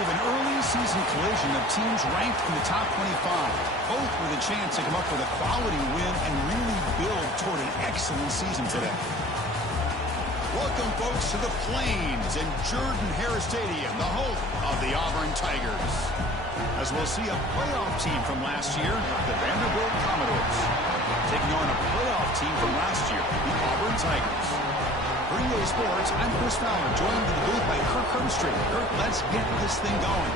We have an early season collision of teams ranked in the top 25, both with a chance to come up with a quality win and really build toward an excellent season today. Welcome, folks, to the Plains and Jordan-Hare Stadium, the home of the Auburn Tigers. As we'll see a playoff team from last year, the Vanderbilt Commodores, taking on a playoff team from last year, the Auburn Tigers. For EA Sports, I'm Chris Fowler, joined in the booth by Kirk Herbstreit. Kirk, let's get this thing going.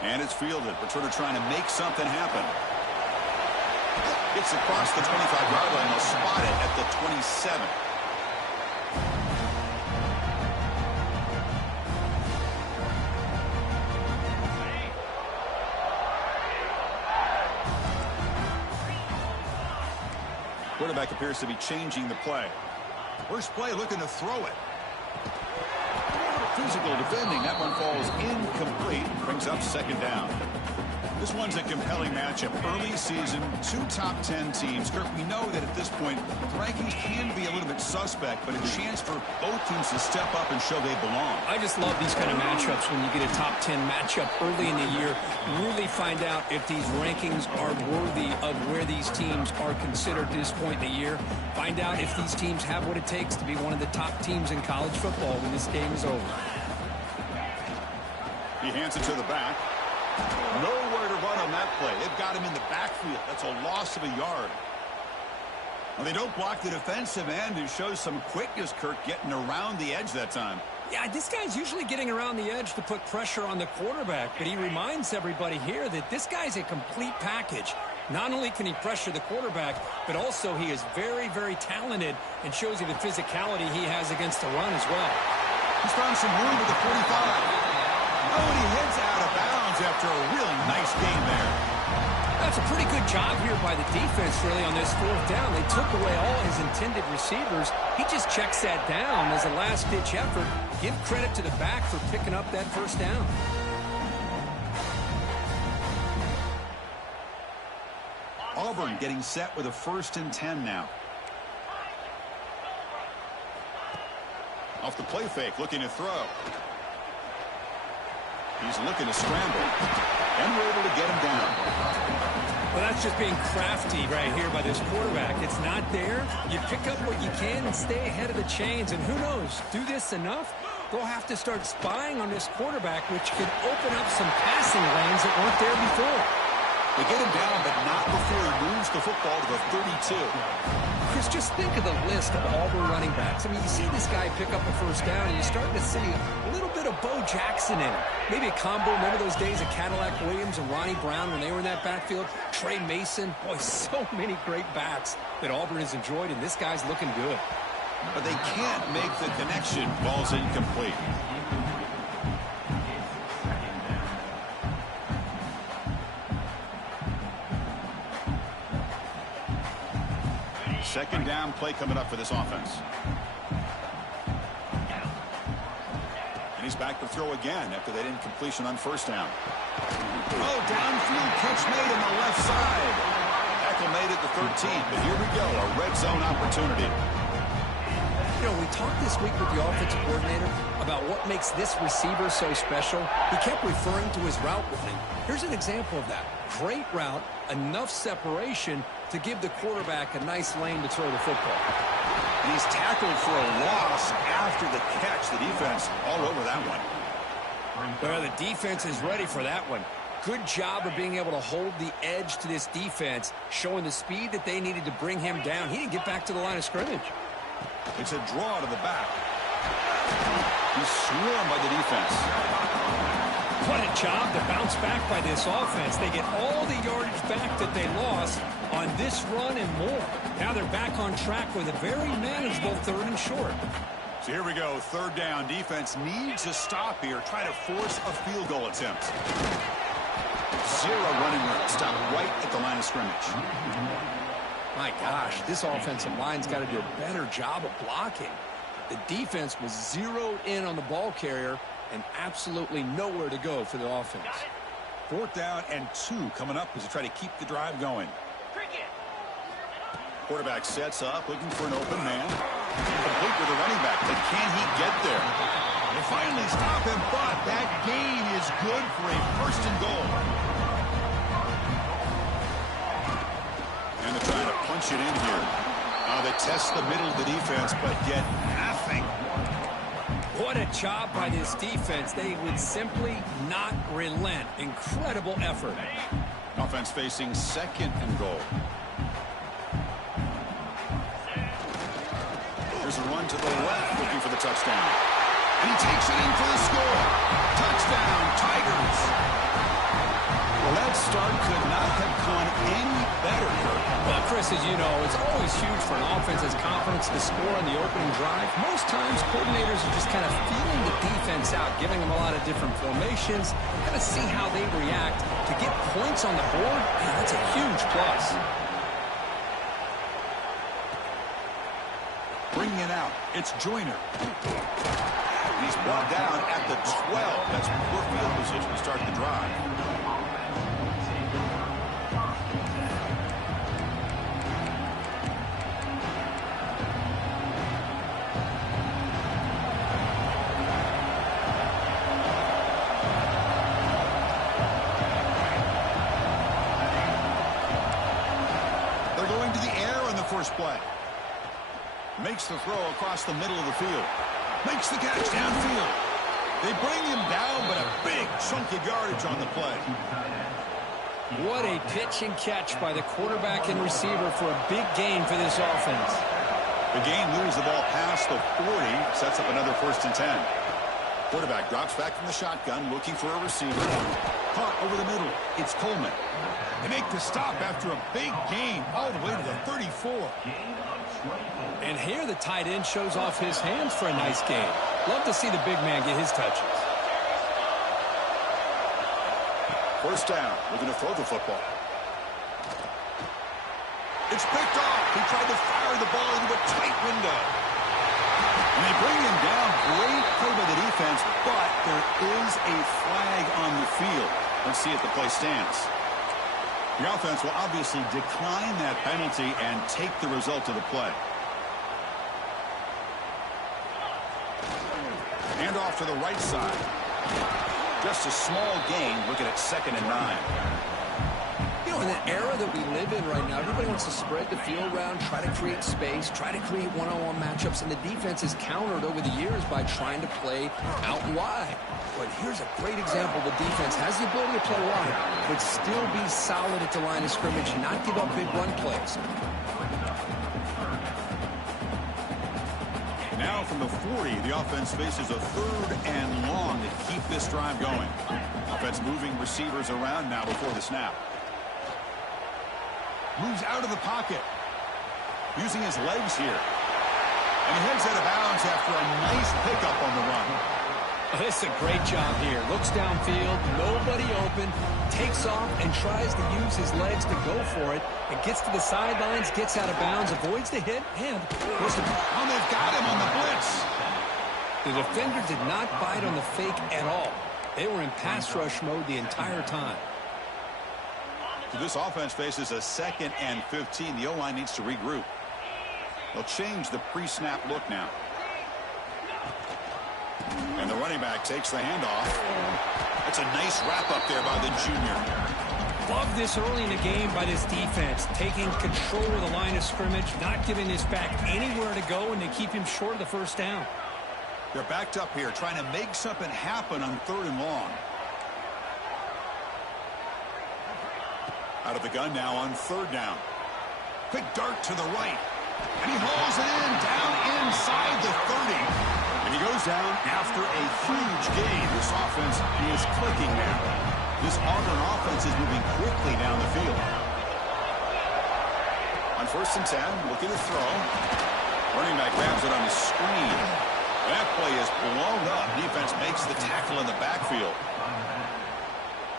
And it's fielded. Returner trying to make something happen. Gets across the 25-yard line. They'll spot it at the 27. Quarterback appears to be changing the play. First play looking to throw it. Physical defending. That one falls incomplete. Brings up second down. This one's a compelling matchup. Early season, two top 10 teams. Kirk, we know that at this point, the rankings can be a little bit suspect, but a chance for both teams to step up and show they belong. I just love these kind of matchups when you get a top 10 matchup early in the year. Really find out if these rankings are worthy of where these teams are considered at this point in the year. Find out if these teams have what it takes to be one of the top teams in college football when this game is over. He hands it to the back. Nowhere to run on that play. They've got him in the backfield. That's a loss of a yard. Well, they don't block the defensive end, who shows some quickness, Kirk, getting around the edge that time. Yeah, this guy's usually getting around the edge to put pressure on the quarterback, but he reminds everybody here that this guy's a complete package. Not only can he pressure the quarterback, but also he is very, very talented and shows you the physicality he has against the run as well. He's found some room with the 45. Oh, and he heads out of bounds after a really nice game there. That's a pretty good job here by the defense, really, on this fourth down. They took away all his intended receivers. He just checks that down as a last-ditch effort. Give credit to the back for picking up that first down. Auburn getting set with a 1st and 10 now. Off the play fake, looking to throw. He's looking to scramble, and we're able to get him down. Well, that's just being crafty right here by this quarterback. It's not there. You pick up what you can and stay ahead of the chains, and who knows, do this enough, they'll have to start spying on this quarterback, which could open up some passing lanes that weren't there before. They get him down, but not before he moves the football to the 32. Chris, just think of the list of Auburn running backs. I mean, you see this guy pick up a first down, and you're starting to see a little bit of Bo Jackson in it. Maybe a combo. Remember those days of Cadillac Williams and Ronnie Brown when they were in that backfield? Trey Mason. Boy, so many great backs that Auburn has enjoyed, and this guy's looking good. But they can't make the connection. Ball's incomplete. Second down play coming up for this offense. And he's back to throw again after that incompletion on first down. Oh, downfield catch made on the left side. Tackle made at the 13, but here we go, a red zone opportunity. You know, we talked this week with the offensive coordinator about what makes this receiver so special. He kept referring to his route running. Here's an example of that. Great route, enough separation to give the quarterback a nice lane to throw the football. And he's tackled for a loss after the catch. The defense all over that one. Well, the defense is ready for that one. Good job of being able to hold the edge to this defense, showing the speed that they needed to bring him down. He didn't get back to the line of scrimmage. It's a draw to the back. He's swarmed by the defense. What a job to bounce back by this offense. They get all the yardage back that they lost on this run and more. Now they're back on track with a very manageable 3rd and short. So here we go, 3rd down. Defense needs to stop here, try to force a field goal attempt. 0 running room. Stop right at the line of scrimmage. My gosh, this offensive line's got to do a better job of blocking. The defense was zeroed in on the ball carrier and absolutely nowhere to go for the offense. 4th down and 2 coming up as they try to keep the drive going. Quarterback sets up, looking for an open man. Complete with the running back, but can he get there? They finally stop him, but that gain is good for a 1st and goal. And they're trying to punch it in here. They test the middle of the defense, but get nothing. What a job by this defense. They would simply not relent. Incredible effort. Offense facing 2nd and goal. Here's a run to the left, looking for the touchdown. And he takes it in for the score. Touchdown, Tigers. Well, that start could not have gone any better. Well, Chris, as you know, it's always huge for an offense that's confidence to score on the opening drive. Most times, coordinators are just kind of feeling the defense out, giving them a lot of different formations, kind of see how they react. To get points on the board, man, that's a huge plus. Bringing it out, it's Joyner. He's brought down at the 12. That's poor field position to start the drive. They're going to the air on the first play. Makes the throw across the middle of the field. Makes the catch downfield. They bring him down, but a big chunk of yardage on the play. What a pitch and catch by the quarterback and receiver for a big gain for this offense. The gain moves the ball past the 40, sets up another 1st and 10. Quarterback drops back from the shotgun, looking for a receiver. Caught over the middle. It's Coleman. They make the stop after a big gain all the way to the 34. And here the tight end shows off his hands for a nice gain. Love to see the big man get his touches. 1st down. We're going to throw the football. It's picked off. He tried to fire the ball into a tight window. And they bring him down. Great play by the defense, but there is a flag on the field. Let's see if the play stands. The offense will obviously decline that penalty and take the result of the play. Hand off to the right side. Just a small gain, looking at 2nd and 9. You know, in the era that we live in right now, everybody wants to spread the field around, try to create space, try to create one-on-one matchups, and the defense is countered over the years by trying to play out wide. But here's a great example. The defense has the ability to play wide, but still be solid at the line of scrimmage and not give up big run plays. Now from the 40, the offense faces a 3rd and long to keep this drive going. Offense moving receivers around now before the snap. Moves out of the pocket. Using his legs here. And he heads out of bounds after a nice pickup on the run. Oh, this is a great job here. Looks downfield, nobody open, takes off and tries to use his legs to go for it. It gets to the sidelines, gets out of bounds, avoids the hit, and they've got him on the blitz. The defender did not bite on the fake at all. They were in pass rush mode the entire time. So this offense faces a 2nd and 15. The O-line needs to regroup. They'll change the pre-snap look now. And the running back takes the handoff. That's a nice wrap-up there by the junior. Love this early in the game by this defense, taking control of the line of scrimmage, not giving this back anywhere to go, and they keep him short of the 1st down. They're backed up here, trying to make something happen on 3rd and long. Out of the gun now on 3rd down. Quick dart to the right. And he hauls it in, down inside the 30. And he goes down after a huge gain. This offense is clicking now. This Auburn offense is moving quickly down the field. On 1st and 10, looking to throw. Running back grabs it on the screen. That play is blown up. Defense makes the tackle in the backfield.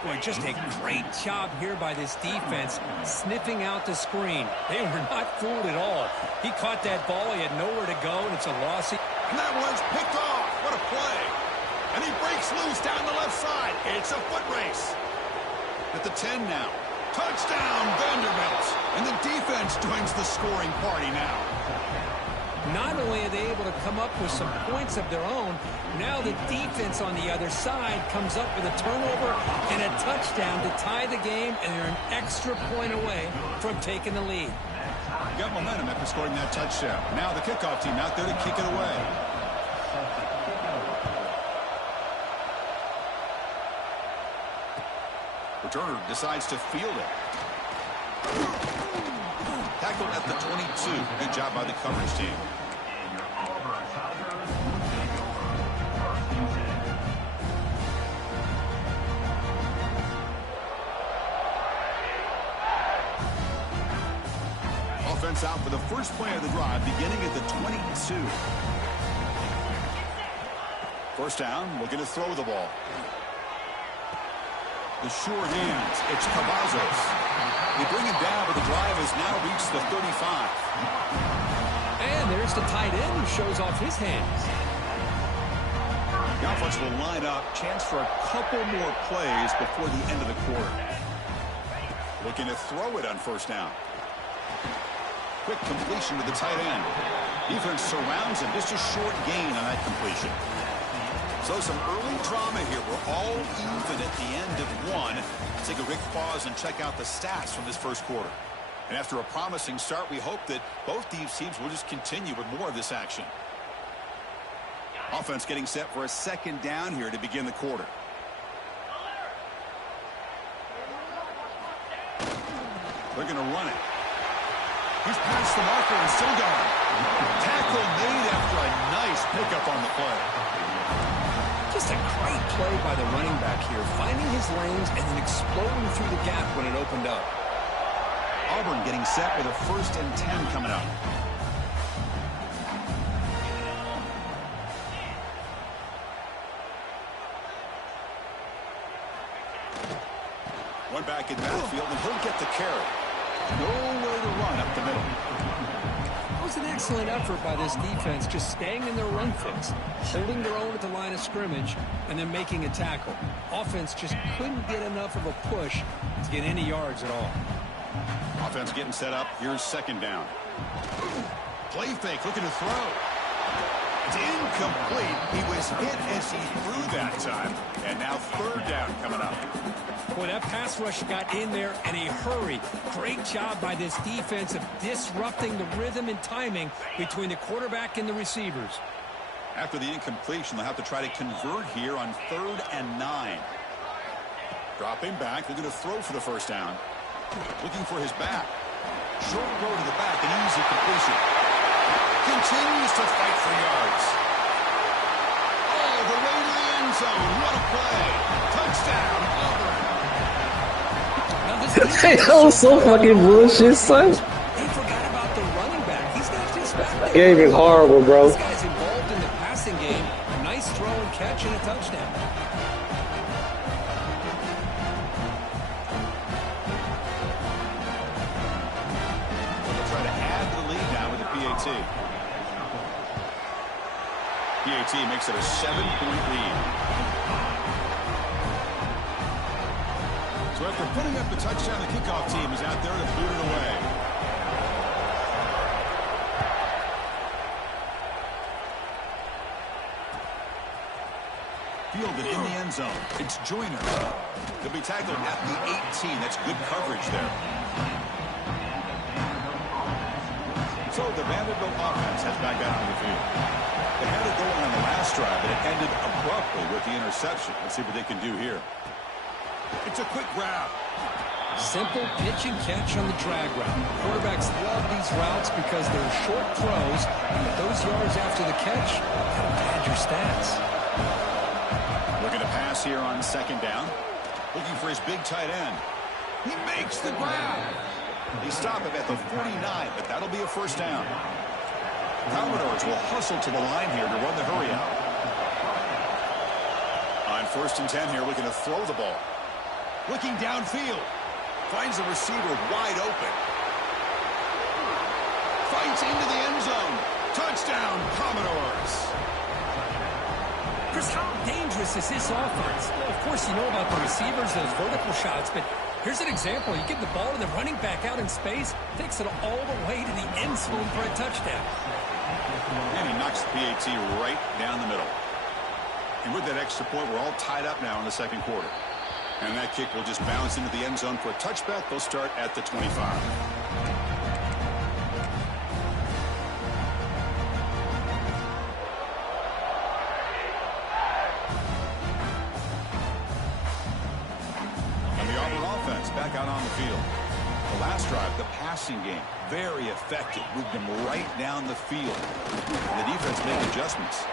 Boy, just a great job here by this defense, sniffing out the screen. They were not fooled at all. He caught that ball. He had nowhere to go, and it's a loss. And that one's picked off. What a play. And he breaks loose down the left side. It's a foot race. At the 10 now. Touchdown, Vanderbilt. And the defense joins the scoring party now. Not only are they able to come up with some points of their own, now the defense on the other side comes up with a turnover and a touchdown to tie the game, and they're an extra point away from taking the lead. Got momentum after scoring that touchdown. Now the kickoff team out there to kick it away. Returner decides to field it. Tackled at the 22. Good job by the coverage team. Offense out for the first play of the drive, beginning at the 22. First down, looking to throw the ball. The sure hands, it's Cavazos. They bring him down, but the drive has now reached the 35. And there's the tight end who shows off his hands. The offense will line up. Chance for a couple more plays before the end of the quarter. Looking to throw it on first down. Quick completion to the tight end. Defense surrounds him. Just a short gain on that completion. So some early drama here. We're all even at the end of one. Let's take a quick pause and check out the stats from this first quarter. And after a promising start, we hope that both these teams will just continue with more of this action. Offense getting set for a second down here to begin the quarter. They're going to run it. He's past the marker and still going. Tackle made after a nice pickup on the play. Just a great play by the running back here, finding his lanes and then exploding through the gap when it opened up. Auburn getting set with a 1st and 10 coming up. One back in backfield, and he'll get the carry. Nowhere to run up the middle. It was an excellent effort by this defense, just staying in their run fix, holding their own at the line of scrimmage, and then making a tackle. Offense just couldn't get enough of a push to get any yards at all. Offense getting set up. Here's second down. Play fake, looking to throw. It's incomplete. He was hit as he threw that time. And now third down coming up. Boy, that pass rush got in there in a hurry. Great job by this defense of disrupting the rhythm and timing between the quarterback and the receivers. After the incompletion, they'll have to try to convert here on 3rd and 9. Dropping back, looking to throw for the first down. Looking for his back. Short throw to the back, an easy completion. Continues to fight for yards. All the way to the end zone. What a play. Touchdown, Auburn. That was so fucking bullshit, son. He forgot about the running back. He's not just back there. Game is horrible, bro. This guy's involved in the passing game. A nice throw and catch and a touchdown. They'll try to add to the lead now with the PAT. PAT makes it a 7-point lead. So after putting up the touchdown, the kickoff team is out there to boot it away. Fielded in the end zone. It's Joyner. He'll be tackled at the 18. That's good coverage there. So the Vanderbilt offense has back out on the field. They had it going on the last drive, but it ended abruptly with the interception. Let's see what they can do here. It's a quick grab. Simple pitch and catch on the drag route. Quarterbacks love these routes because they're short throws, but those yards after the catch gotta pad your stats. Looking to pass here on second down. Looking for his big tight end. He makes the grab. He stopped him at the 49, but that'll be a first down. Commodores will hustle to the line here to run the hurry out. On 1st and 10 here, looking to throw the ball. Looking downfield. Finds the receiver wide open. Fights into the end zone. Touchdown, Commodores. Chris, how dangerous is this offense? Well, of course, you know about the receivers, those vertical shots, but here's an example. You give the ball to the running back out in space, takes it all the way to the end zone for a touchdown. And he knocks the PAT right down the middle. And with that extra point, we're all tied up now in the second quarter. And that kick will just bounce into the end zone for a touchback. They'll start at the 25. And the Auburn offense back out on the field. The last drive, the passing game, very effective. Moved them right down the field. And the defense made adjustments.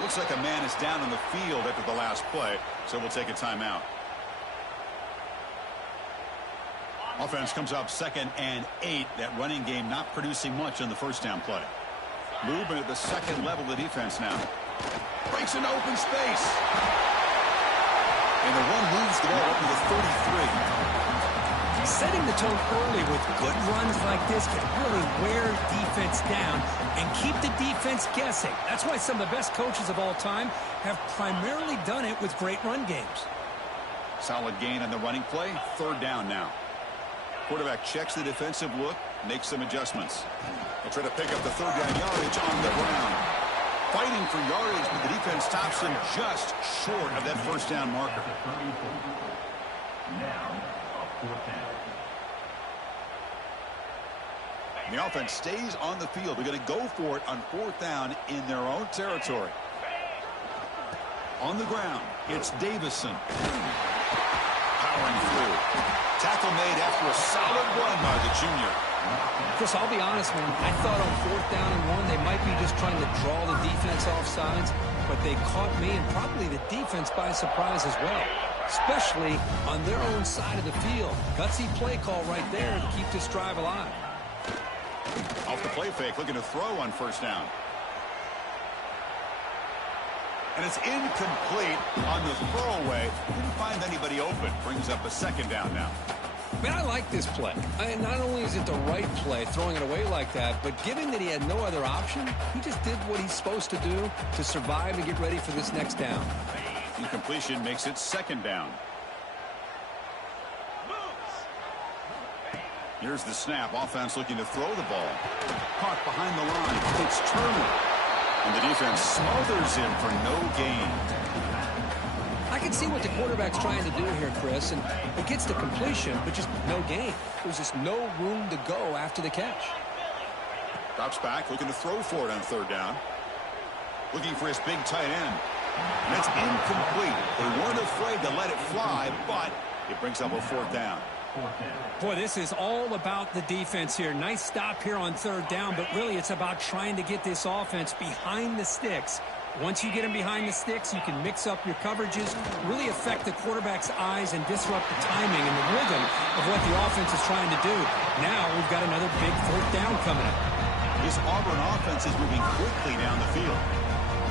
Looks like a man is down on the field after the last play, so we'll take a timeout. Offense comes up 2nd and 8. That running game not producing much on the first down play. Movement at the second level of the defense now. Breaks into open space. And the run moves the ball up to the 33. Setting the tone early with good runs like this can really wear defense down and keep the defense guessing. That's why some of the best coaches of all time have primarily done it with great run games. Solid gain on the running play. 3rd down now. Quarterback checks the defensive look, makes some adjustments. They'll try to pick up the 3rd down yardage on the ground. Fighting for yardage, but the defense stops him just short of that first down marker. And the offense stays on the field. They're going to go for it on 4th down in their own territory. On the ground, it's Davison. Powering through. Tackle made after a solid run by the junior. Chris, I'll be honest, man. I thought on 4th down and 1, they might be just trying to draw the defense off sides, but they caught me and probably the defense by surprise as well, especially on their own side of the field. Gutsy play call right there to keep this drive alive. Off the play fake, looking to throw on 1st down. And it's incomplete on the throwaway. Didn't find anybody open. Brings up a 2nd down now. Man, I like this play. Not only is it the right play, throwing it away like that, but given that he had no other option, he just did what he's supposed to do to survive and get ready for this next down. Incompletion makes it 2nd down. Here's the snap. Offense looking to throw the ball. Caught behind the line. It's Turner. And the defense smothers him for no gain. I can see what the quarterback's trying to do here, Chris, and it gets the completion, but just no gain. There's just no room to go after the catch. Drops back, looking to throw for it on 3rd down. Looking for his big tight end. And it's incomplete. They weren't afraid to let it fly, but it brings up a 4th down. Boy, this is all about the defense here. Nice stop here on 3rd down, but really it's about trying to get this offense behind the sticks. Once you get them behind the sticks, you can mix up your coverages, really affect the quarterback's eyes and disrupt the timing and the rhythm of what the offense is trying to do. Now we've got another big 4th down coming up. This Auburn offense is moving quickly down the field.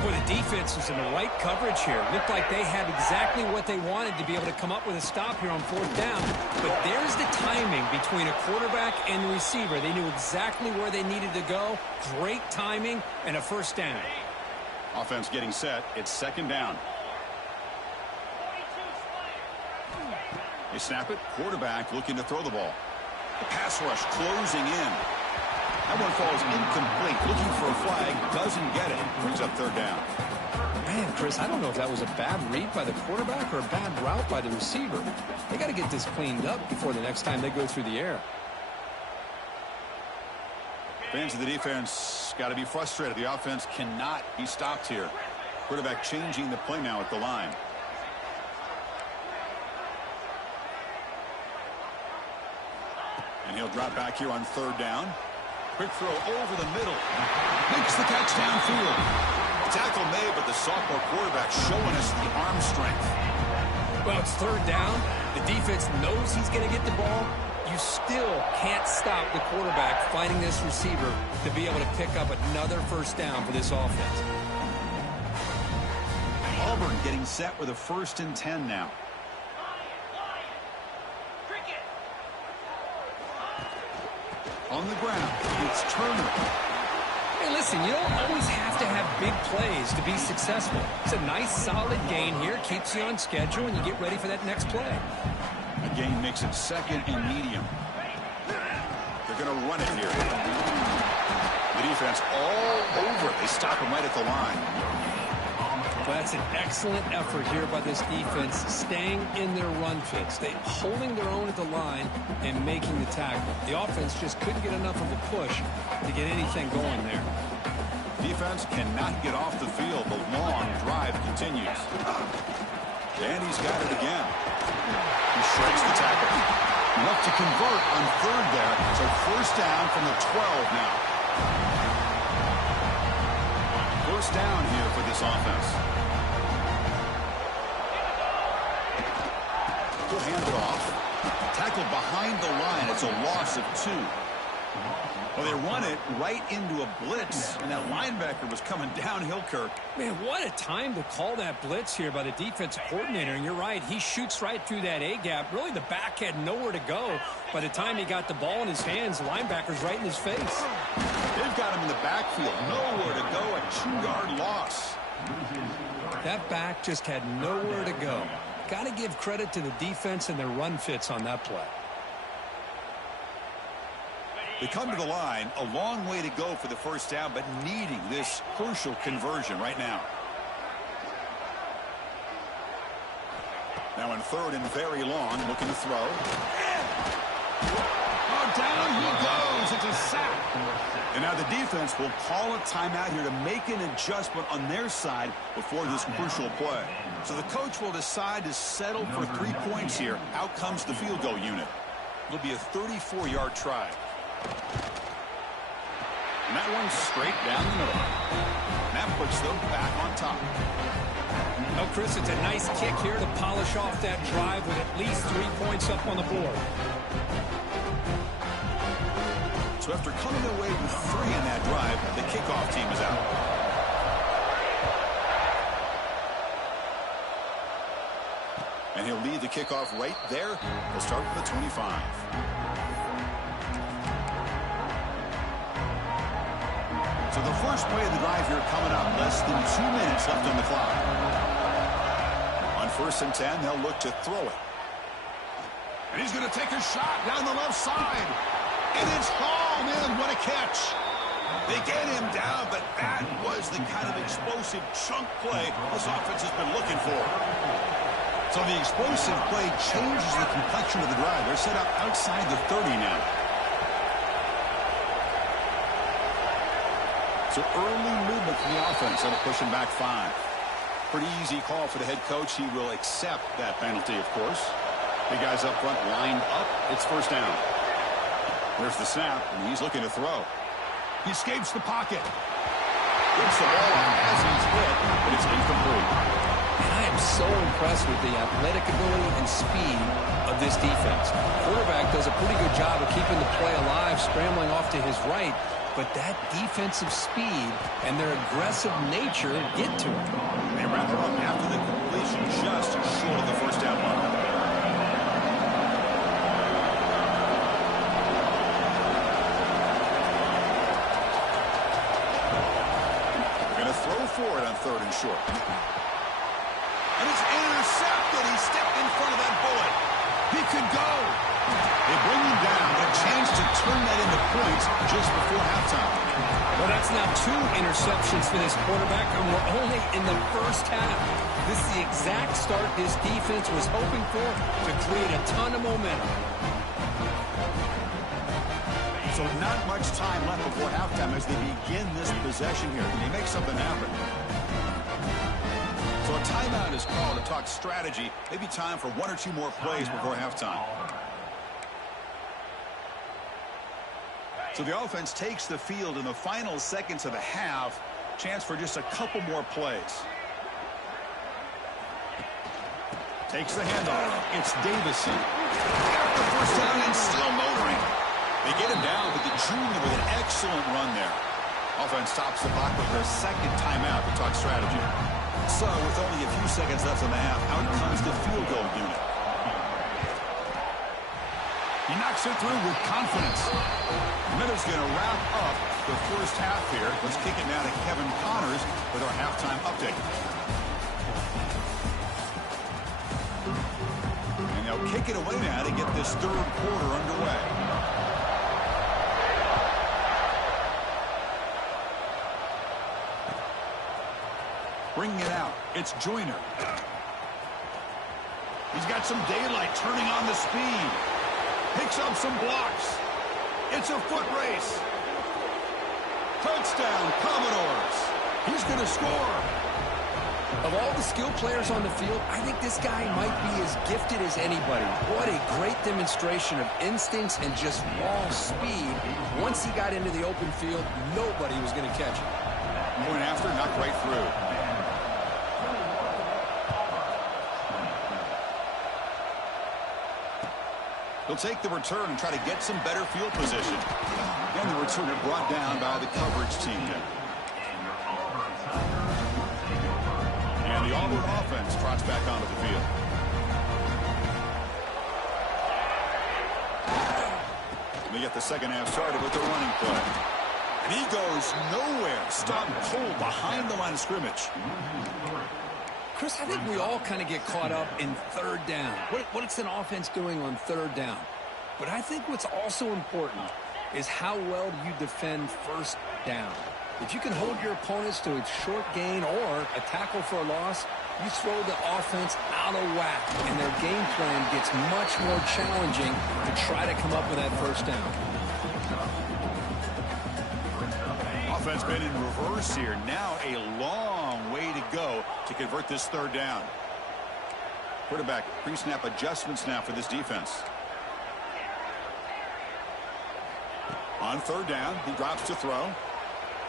Boy, the defense was in the right coverage here. Looked like they had exactly what they wanted to be able to come up with a stop here on 4th down. But there's the timing between a quarterback and the receiver. They knew exactly where they needed to go. Great timing and a first down. Offense getting set. It's 2nd down. They snap it. Quarterback looking to throw the ball. The pass rush closing in. That one falls incomplete. Looking for a flag. Doesn't get it. Brings up 3rd down. Man, Chris, I don't know if that was a bad read by the quarterback or a bad route by the receiver. They got to get this cleaned up before the next time they go through the air. Fans of the defense got to be frustrated. The offense cannot be stopped here. Quarterback changing the play now at the line. And he'll drop back here on third down. Quick throw over the middle. Makes the catch downfield. Tackle made, but the sophomore quarterback showing us the arm strength. Well, it's third down. The defense knows he's going to get the ball. You still can't stop the quarterback finding this receiver to be able to pick up another first down for this offense. Auburn getting set with a 1st and 10 now. On the ground, it's Turner. Hey, listen, you don't always have to have big plays to be successful. It's a nice, solid gain here. Keeps you on schedule, and you get ready for that next play. A gain makes it 2nd and medium. They're going to run it here. The defense all over. They stop him right at the line. Well, that's an excellent effort here by this defense, staying in their run fits. They holding their own at the line and making the tackle. The offense just couldn't get enough of a push to get anything going there. Defense cannot get off the field. The long drive continues. And he's got it again. He shreds the tackle. Enough to convert on third there. So 1st down from the 12 now. 1st down here for this offense. He'll hand it off. Tackle behind the line. It's a loss of 2. Well, they run it right into a blitz, and that linebacker was coming downhill, Kirk. Man, what a time to call that blitz here by the defensive coordinator. And you're right, he shoots right through that A-gap. Really, the back had nowhere to go. By the time he got the ball in his hands, the linebacker's right in his face. They've got him in the backfield. Nowhere to go. A 2-yard loss. That back just had nowhere to go. Got to give credit to the defense and their run fits on that play. They come to the line, a long way to go for the 1st down, but needing this crucial conversion right now. Now in 3rd and very long, looking to throw. Oh, down he goes. It's a sack. And now the defense will call a timeout here to make an adjustment on their side before this crucial play. So the coach will decide to settle for 3 points here. Out comes the field goal unit. It'll be a 34-yard try. And that one's straight down the middle. And that puts them back on top. Oh, Chris, it's a nice kick here to polish off that drive with at least 3 points up on the board. So after coming away with 3 in that drive, the kickoff team is out. And he'll lead the kickoff right there. He'll start with the 25. So the first play of the drive here coming up. Less than 2 minutes left on the clock. On 1st and 10, they'll look to throw it. And he's going to take a shot down the left side. And it's hauled in. What a catch. They get him down, but that was the kind of explosive chunk play this offense has been looking for. So the explosive play changes the complexion of the drive. They're set up outside the 30 now. So early movement from the offense. That'll push him back 5. Pretty easy call for the head coach. He will accept that penalty, of course. The guys up front lined up. It's 1st down. There's the snap, and he's looking to throw. He escapes the pocket. Gets the ball on as he's hit, but it's incomplete. And I am so impressed with the athletic ability and speed of this defense. Quarterback does a pretty good job of keeping the play alive, scrambling off to his right. But that defensive speed and their aggressive nature get to him. They wrap it up after the completion, just short of the 1st down mark. Going to throw for it on 3rd and short. And it's intercepted. He stepped in front of that bullet. He could go. They bring him down, but a chance to turn that into points just before halftime. Well, that's now 2 interceptions for this quarterback, and we're only in the 1st half. This is the exact start this defense was hoping for to create a ton of momentum. So not much time left before halftime as they begin this possession here. Can they make something happen? So a timeout is called to talk strategy. Maybe time for 1 or 2 more plays before halftime. So the offense takes the field in the final seconds of the half. Chance for just a couple more plays. Takes the handoff. It's Davison. Got the first down and still motoring. They get him down, but the junior with an excellent run there. Offense stops the clock with their second timeout to talk strategy. So with only a few seconds left in the half, out comes the field goal unit. He knocks it through with confidence. Minutes going to wrap up the first half here. Let's kick it now to Kevin Connors with our halftime update. And they'll kick it away now to get this third quarter underway. Bringing it out, it's Joyner. He's got some daylight turning on the speed. Picks up some blocks. It's a foot race. Touchdown, Commodores. He's going to score. Of all the skilled players on the field, I think this guy might be as gifted as anybody. What a great demonstration of instincts and just raw speed. Once he got into the open field, nobody was going to catch him. Going after, knocked right through. He'll take the return and try to get some better field position. And the returner brought down by the coverage team. And the Auburn offense trots back onto the field. And they get the second half started with the running play. And he goes nowhere. Stopped cold behind the line of scrimmage. Chris, I think we all kind of get caught up in third down. What's an offense doing on third down? But I think what's also important is how well do you defend first down. If you can hold your opponents to a short gain or a tackle for a loss, you throw the offense out of whack, and their game plan gets much more challenging to try to come up with that first down. Offense been in reverse here. Now a long way to go to convert this third down. Quarterback pre-snap adjustments now for this defense. On third down, he drops to throw.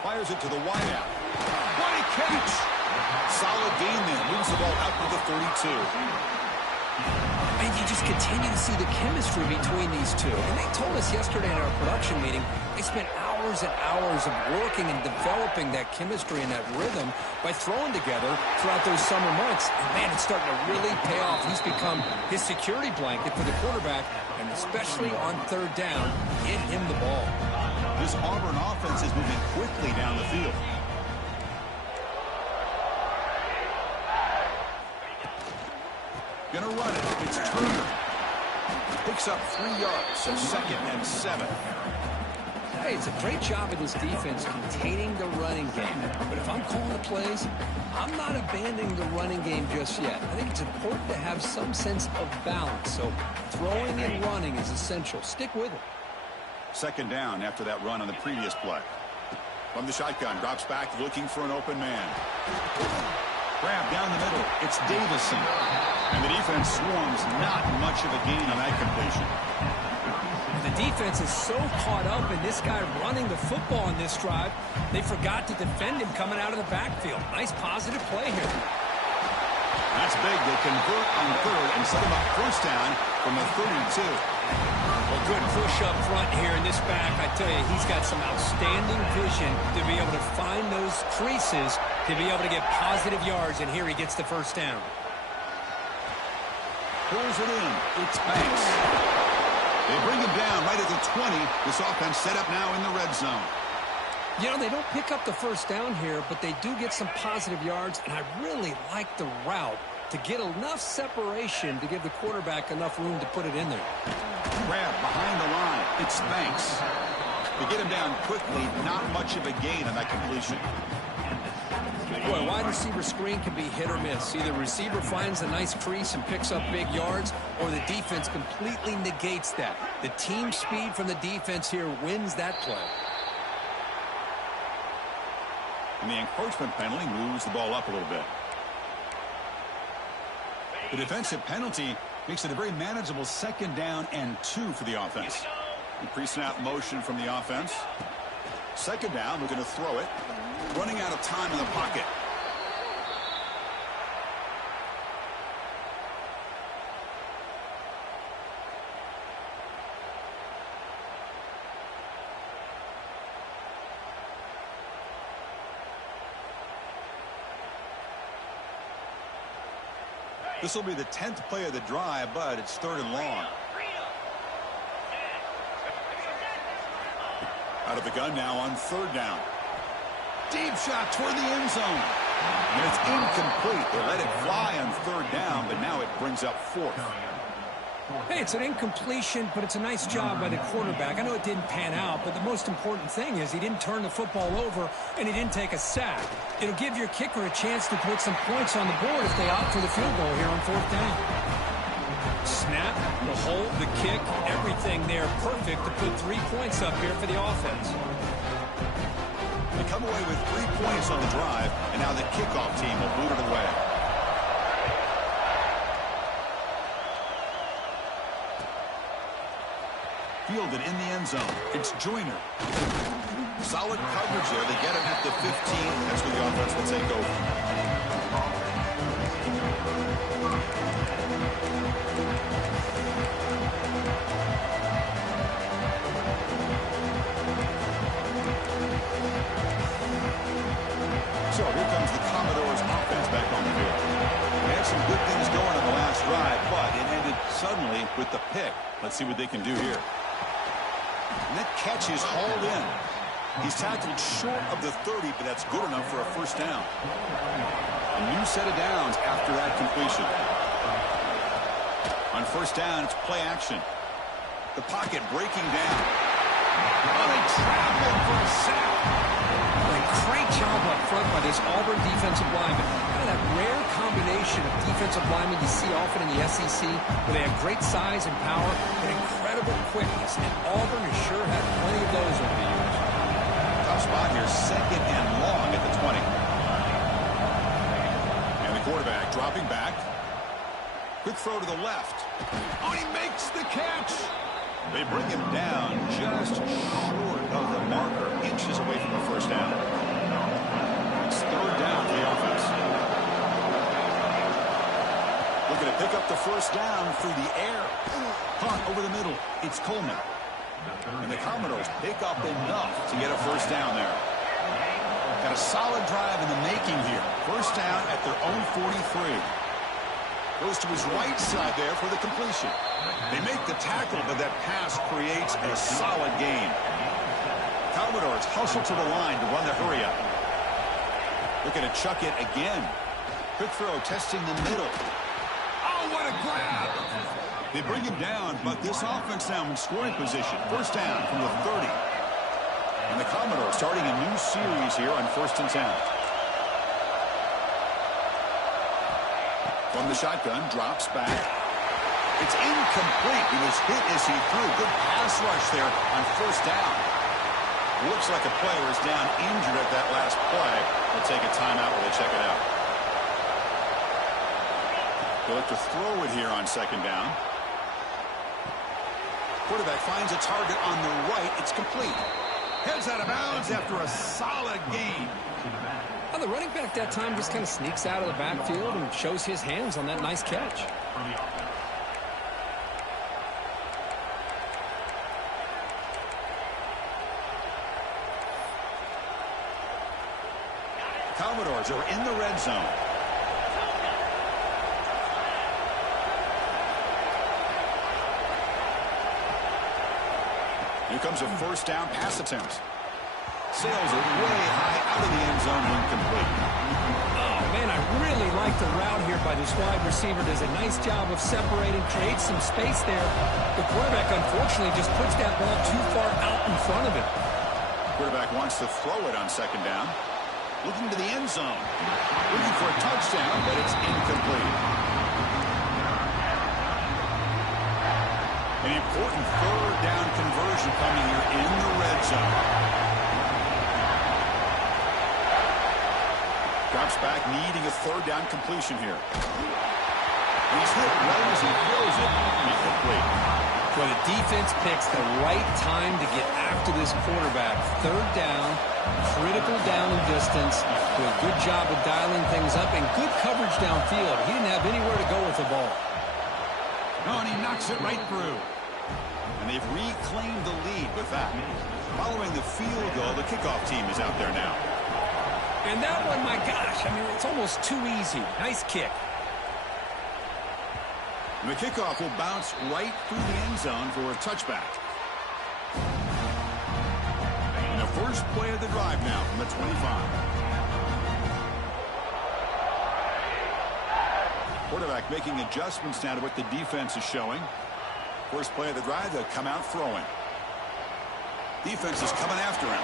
Fires it to the wideout. What a catch! Solid gain there. Moves the ball out to the 32. And you just continue to see the chemistry between these two. And they told us yesterday in our production meeting, they spent hours and hours of working and developing that chemistry and that rhythm by throwing together throughout those summer months. And man, it's starting to really pay off. He's become his security blanket for the quarterback, and especially on third down, get him the ball. This Auburn offense is moving quickly down the field. Gonna run it. It's Turner. Picks up 3 yards, so 2nd and 7. Hey, it's a great job of this defense containing the running game. But if I'm calling the plays, I'm not abandoning the running game just yet. I think it's important to have some sense of balance. So throwing and running is essential. Stick with it. 2nd down after that run on the previous play. From the shotgun, drops back looking for an open man. Grab down the middle. It's Davison. And the defense swarms. Not much of a gain on that completion. The defense is so caught up in this guy running the football in this drive, they forgot to defend him coming out of the backfield. Nice positive play here. That's big. They convert on third and set him up first down from the 32. Well, good push up front here in this back. I tell you, he's got some outstanding vision to be able to find those creases, to be able to get positive yards, and here he gets the first down. Pulls it in. It's Banks. They bring him down right at the 20. This offense set up now in the red zone. You know, they don't pick up the first down here, but they do get some positive yards, and I really like the route to get enough separation to give the quarterback enough room to put it in there. Grab behind the line. It's Banks. They get him down quickly. Not much of a gain on that completion. Boy, wide receiver screen can be hit or miss. Either receiver finds a nice crease and picks up big yards, or the defense completely negates that. The team speed from the defense here wins that play. And the encroachment penalty moves the ball up a little bit. The defensive penalty makes it a very manageable 2nd down and 2 for the offense. Pre-snap motion from the offense. Second down, we're going to throw it. Running out of time in the pocket. This will be the 10th play of the drive, but it's 3rd and long. Out of the gun now on 3rd down. Deep shot toward the end zone. And it's incomplete. They let it fly on 3rd down, but now it brings up 4th. Hey, it's an incompletion, but it's a nice job by the quarterback. I know it didn't pan out, but the most important thing is he didn't turn the football over and he didn't take a sack. It'll give your kicker a chance to put some points on the board if they opt for the field goal here on 4th down. Snap, the hold, the kick, everything there perfect to put 3 points up here for the offense. They come away with 3 points on the drive, and now the kickoff team will boot it away. Fielded in the end zone. It's Joyner. Solid coverage there. They get him at the 15. That's where the offense will take over. So here comes the Commodores offense back on the field. They had some good things going on the last drive, but it ended suddenly with the pick. Let's see what they can do here. And that catch is hauled in. He's tackled short of the 30, but that's good enough for a 1st down. A new set of downs after that completion. On 1st down, it's play action. The pocket breaking down. Oh, they trap him for a sack. A great job up front by this Auburn defensive lineman. Kind of that rare combination of defensive linemen you see often in the SEC, where they have great size and power, but incredible quickness. And Auburn has sure had plenty of those over the years. Tough spot here, 2nd and long at the 20. And the quarterback dropping back. Quick throw to the left. Oh, he makes the catch. They bring him down just short of the marker, inches away from the 1st down. It's 3rd down for the offense. Looking to pick up the 1st down through the air. Punt over the middle. It's Coleman. And the Commodores pick up enough to get a 1st down there. Got a solid drive in the making here. 1st down at their own 43. Goes to his right side there for the completion. They make the tackle, but that pass creates a solid gain. Commodores hustle to the line to run the hurry up. Looking to chuck it again. Quick throw testing the middle. Oh, what a grab! They bring him down, but this offense now in scoring position. 1st down from the 30. And the Commodores starting a new series here on 1st and 10. From the shotgun, drops back. It's incomplete. He was hit as he threw. Good pass rush there on 1st down. Looks like a player is down injured at that last play. They'll take a timeout while they check it out. They'll look to throw it here on 2nd down. Quarterback finds a target on the right. It's complete. Heads out of bounds after a solid gain. Well, the running back that time just kind of sneaks out of the backfield and shows his hands on that nice catch. Commodores are in the red zone. Here comes a 1st down pass attempt. Sails it way high out of the end zone, incomplete. Oh, man, I really like the route here by this wide receiver. Does a nice job of separating, creates some space there. The quarterback, unfortunately, just puts that ball too far out in front of him. Quarterback wants to throw it on 2nd down. Looking to the end zone. Looking for a touchdown, but it's incomplete. An important 3rd down conversion coming here in the red zone. Drops back, needing a 3rd down completion here. He's hit right as he throws it. Incomplete. Well, the defense picks the right time to get after this quarterback. Third down, critical down and distance. Do a good job of dialing things up and good coverage downfield. He didn't have anywhere to go with the ball. Oh, and he knocks it right through. And they've reclaimed the lead with that. Following the field goal, the kickoff team is out there now. And that one, my gosh, I mean, it's almost too easy. Nice kick. And the kickoff will bounce right through the end zone for a touchback. And the first play of the drive now from the 25. Quarterback making adjustments now to what the defense is showing. First play of the drive, they'll come out throwing. Defense is coming after him.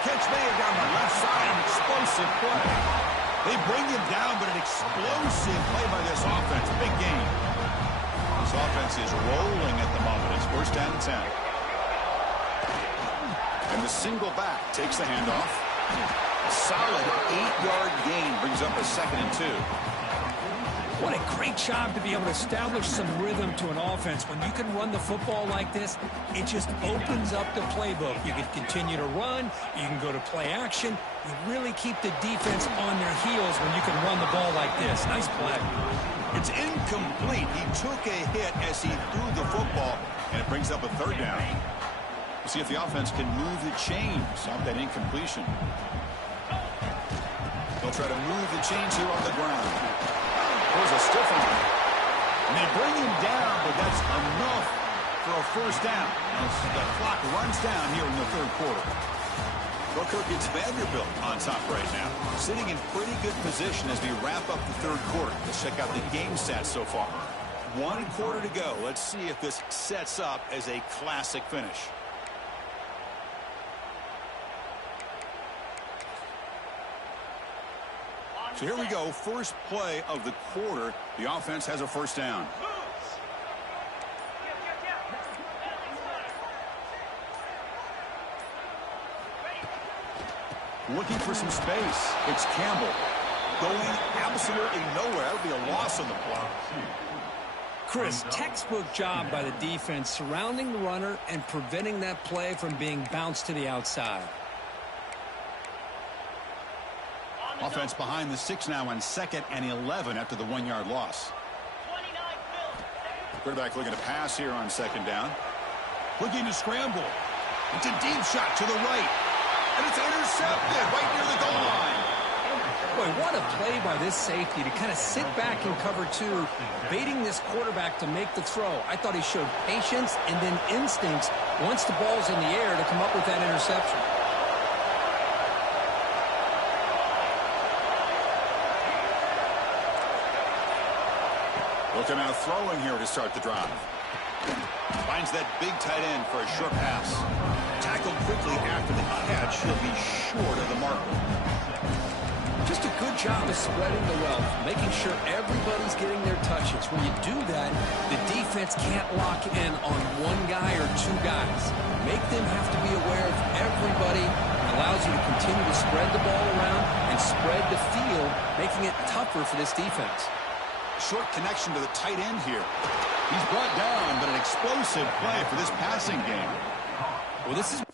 Catch made down the left side, an explosive play. They bring him down, but an explosive play by this offense. Big game. This offense is rolling at the moment. It's first down and 10. And the single back takes the handoff. A solid 8-yard gain brings up a 2nd and 2. What a great job to be able to establish some rhythm to an offense. When you can run the football like this, it just opens up the playbook. You can continue to run. You can go to play action. You really keep the defense on their heels when you can run the ball like this. Nice play. It's incomplete. He took a hit as he threw the football, and it brings up a 3rd down. We'll see if the offense can move the chains off that incompletion. They'll try to move the chains here on the ground. There's a stiff one. And they bring him down, but that's enough for a first down. As the clock runs down here in the 3rd quarter. Booker gets Vanderbilt on top right now. Sitting in pretty good position as we wrap up the 3rd quarter. Let's check out the game stats so far. 1 quarter to go. Let's see if this sets up as a classic finish. So here we go, first play of the quarter. The offense has a first down. Looking for some space. It's Campbell. Going absolutely nowhere. That would be a loss on the play. Chris, textbook job by the defense surrounding the runner and preventing that play from being bounced to the outside. Offense behind the 6 now on 2nd and 11 after the 1-yard loss. Quarterback looking to pass here on 2nd down. Looking to scramble. It's a deep shot to the right. And it's intercepted right near the goal line. Boy, what a play by this safety to kind of sit back in cover 2, baiting this quarterback to make the throw. I thought he showed patience and then instincts once the ball's in the air to come up with that interception. Looking out throwing here to start the drive. Finds that big tight end for a short pass. Tackled quickly after the catch. He'll be short of the marker. Just a good job of spreading the wealth, making sure everybody's getting their touches. When you do that, the defense can't lock in on one guy or 2 guys. Make them have to be aware of everybody. It allows you to continue to spread the ball around and spread the field, making it tougher for this defense. Short connection to the tight end here. He's brought down, but an explosive play for this passing game. Well, this is...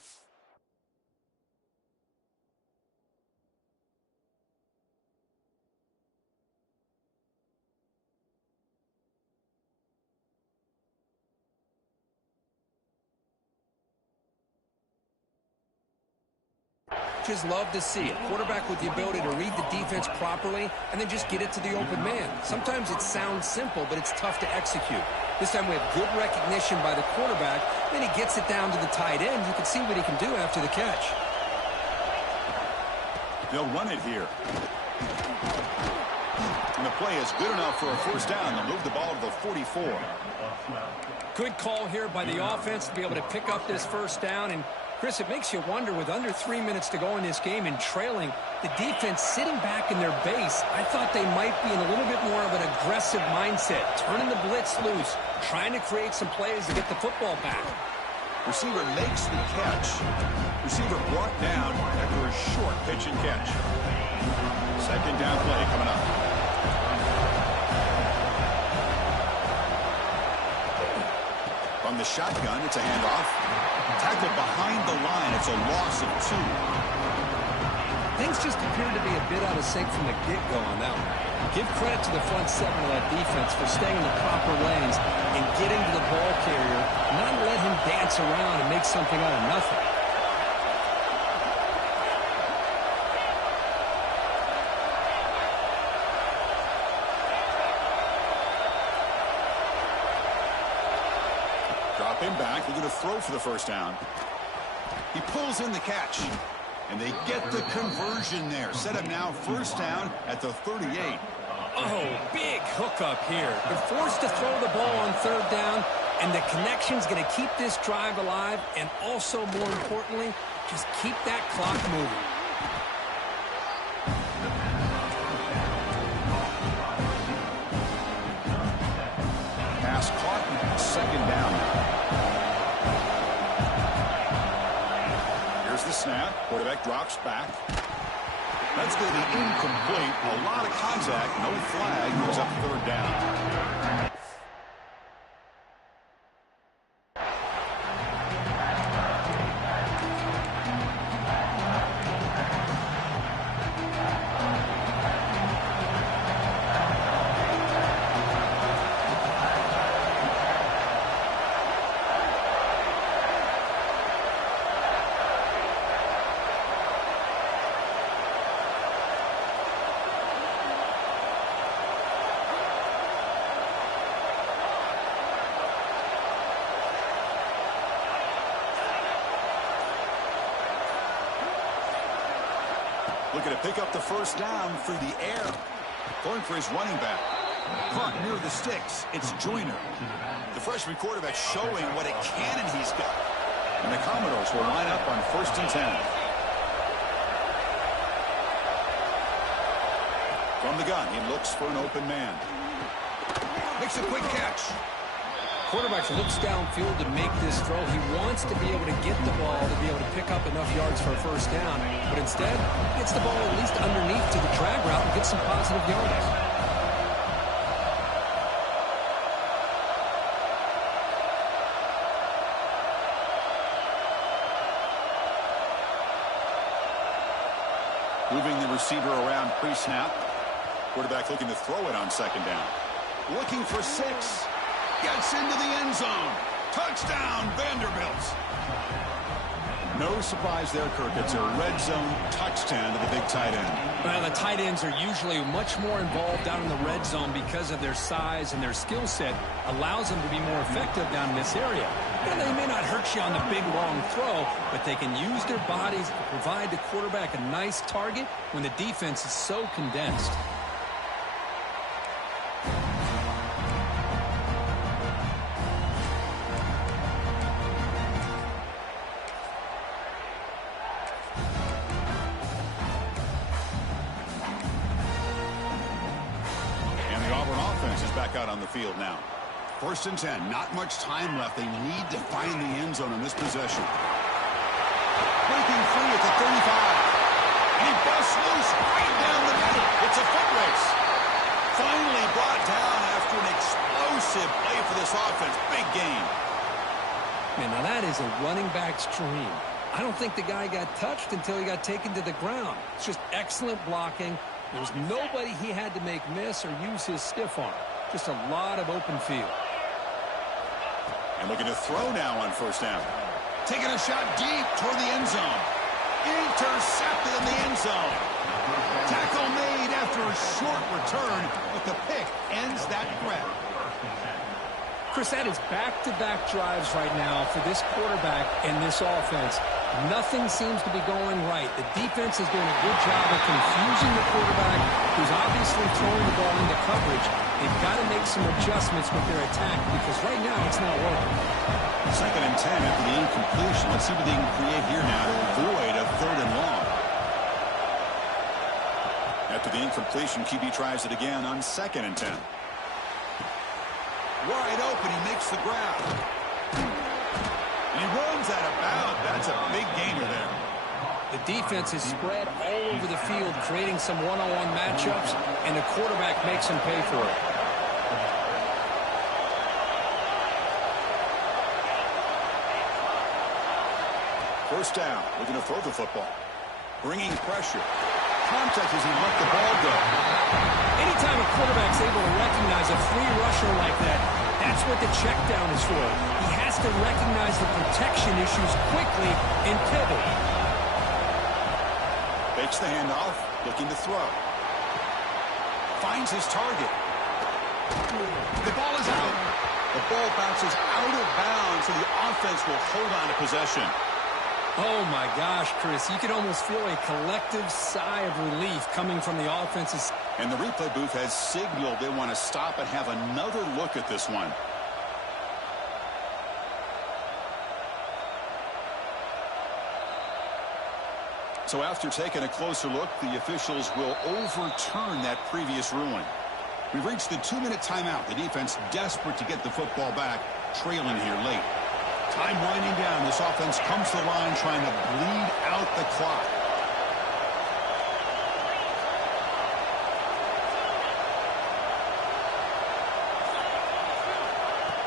Just love to see it. Quarterback with the ability to read the defense properly and then just get it to the open man. Sometimes it sounds simple, but it's tough to execute. This time we have good recognition by the quarterback. Then he gets it down to the tight end. You can see what he can do after the catch. They'll run it here. And the play is good enough for a first down. They'll move the ball to the 44. Good call here by the offense to be able to pick up this first down. And Chris, it makes you wonder, with under 3 minutes to go in this game and trailing, the defense sitting back in their base, I thought they might be in a little bit more of an aggressive mindset, turning the blitz loose, trying to create some plays to get the football back. Receiver makes the catch. Receiver brought down after a short pitch and catch. 2nd down play coming up. From From the shotgun, it's a handoff. Tackled behind the line. It's a loss of 2. Things just appeared to be a bit out of sync from the get-go on that one. Give credit to the front seven of that defense for staying in the proper lanes and getting to the ball carrier, not let him dance around and make something out of nothing. Drop him back. They're going to throw for the first down. He pulls in the catch. And they get the conversion there. Set up now first down at the 38. Oh, big hookup here. They're forced to throw the ball on third down, and the connection's going to keep this drive alive, and also, more importantly, just keep that clock moving. Pass caught, second down. Here's the snap. Quarterback drops back. That's going to be incomplete. A lot of contact. No flag. Goes up third down. Looking to pick up the first down through the air. Going for his running back. Caught near the sticks. It's Joyner. The freshman quarterback showing what a cannon he's got. And the Commodores will line up on 1st and 10. From the gun, he looks for an open man. Makes a quick catch. Quarterback looks downfield to make this throw. He wants to be able to get the ball to be able to pick up enough yards for a first down. But instead, gets the ball at least underneath to the drag route and gets some positive yards. Moving the receiver around pre-snap. Quarterback looking to throw it on second down. Looking for 6. Gets into the end zone. Touchdown, Vanderbilt. No surprise there, Kirk. It's a red zone touchdown to the big tight end. Well, the tight ends are usually much more involved down in the red zone because of their size and their skill set allows them to be more effective down in this area. And they may not hurt you on the big, long throw, but they can use their bodies to provide the quarterback a nice target when the defense is so condensed. Out on the field now. 1st and 10. Not much time left. They need to find the end zone in this possession. Breaking free at the 35. And he busts loose right down the middle. It's a foot race. Finally brought down after an explosive play for this offense. Big game. Man, now that is a running back's dream. I don't think the guy got touched until he got taken to the ground. It's just excellent blocking. There was nobody he had to make miss or use his stiff arm. Just a lot of open field. And looking to throw now on first down. Taking a shot deep toward the end zone. Intercepted in the end zone. Tackle made after a short return, but the pick ends that threat. Chris, that is back-to-back drives right now for this quarterback and this offense. Nothing seems to be going right. The defense is doing a good job of confusing the quarterback, who's obviously throwing the ball into coverage. They've got to make some adjustments with their attack because right now it's not working. 2nd and 10 after the incompletion. Let's see what they can create here now to avoid a 3rd and long. After the incompletion, QB tries it again on 2nd and 10. Wide open, he makes the grab. And he runs out of bounds. That's a big gainer there. The defense is spread all over the field, creating some one-on-one matchups, and the quarterback makes him pay for it. First down, looking to throw the football. Bringing pressure. Contact as he let the ball go. Anytime a quarterback's able to recognize a free rusher like that, that's what the check down is for. He has to recognize the protection issues quickly and pivot. Fakes the handoff, looking to throw. Finds his target. The ball is out. The ball bounces out of bounds, so the offense will hold on to possession. Oh, my gosh, Chris. You can almost feel a collective sigh of relief coming from the offense's. And the replay booth has signaled they want to stop and have another look at this one. So after taking a closer look, the officials will overturn that previous ruling. We've reached the 2-minute timeout. The defense desperate to get the football back, trailing here late. Time winding down. This offense comes to the line trying to bleed out the clock.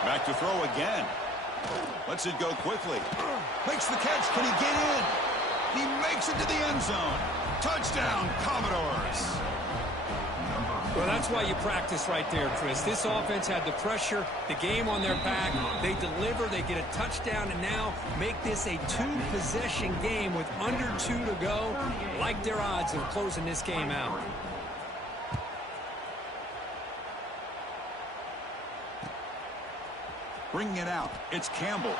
Back to throw again. Lets it go quickly. Makes the catch. Can he get in? He makes it to the end zone. Touchdown, Commodores. Well, that's why you practice right there, Chris. This offense had the pressure, the game on their back. They deliver, they get a touchdown, and now make this a 2-possession game with under 2 to go. Like their odds of closing this game out. Bringing it out. It's Campbell.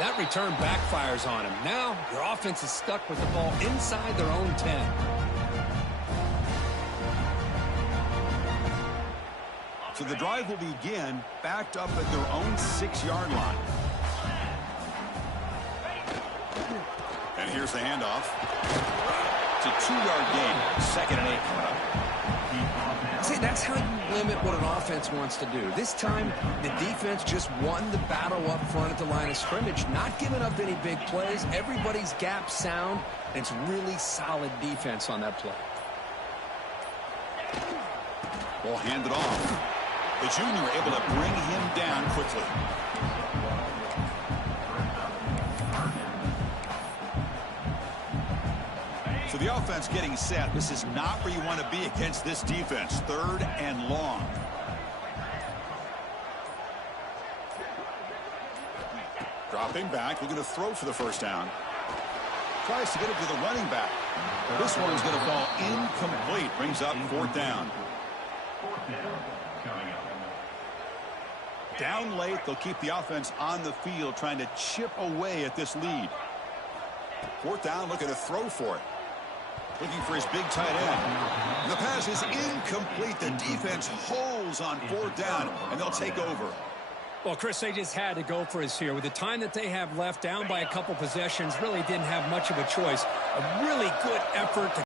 That return backfires on him. Now your offense is stuck with the ball inside their own 10. So the drive will begin backed up at their own 6-yard line. And here's the handoff. It's a 2-yard gain. 2nd and 8 coming up. See, that's how you limit what an offense wants to do. This time, the defense just won the battle up front at the line of scrimmage, not giving up any big plays. Everybody's gap sound, and it's really solid defense on that play. Ball handed off. The junior able to bring him down quickly. So the offense getting set. This is not where you want to be against this defense. 3rd and long. Dropping back, looking to throw for the first down. Tries to get it to the running back. This one's going to fall incomplete. Brings up 4th down. Down late, they'll keep the offense on the field trying to chip away at this lead. 4th down, looking to throw for it. Looking for his big tight end. The pass is incomplete. The defense holds on 4th down, and they'll take over. Well, Chris, they just had to go for us here. With the time that they have left, down by a couple possessions, really didn't have much of a choice. A really good effort to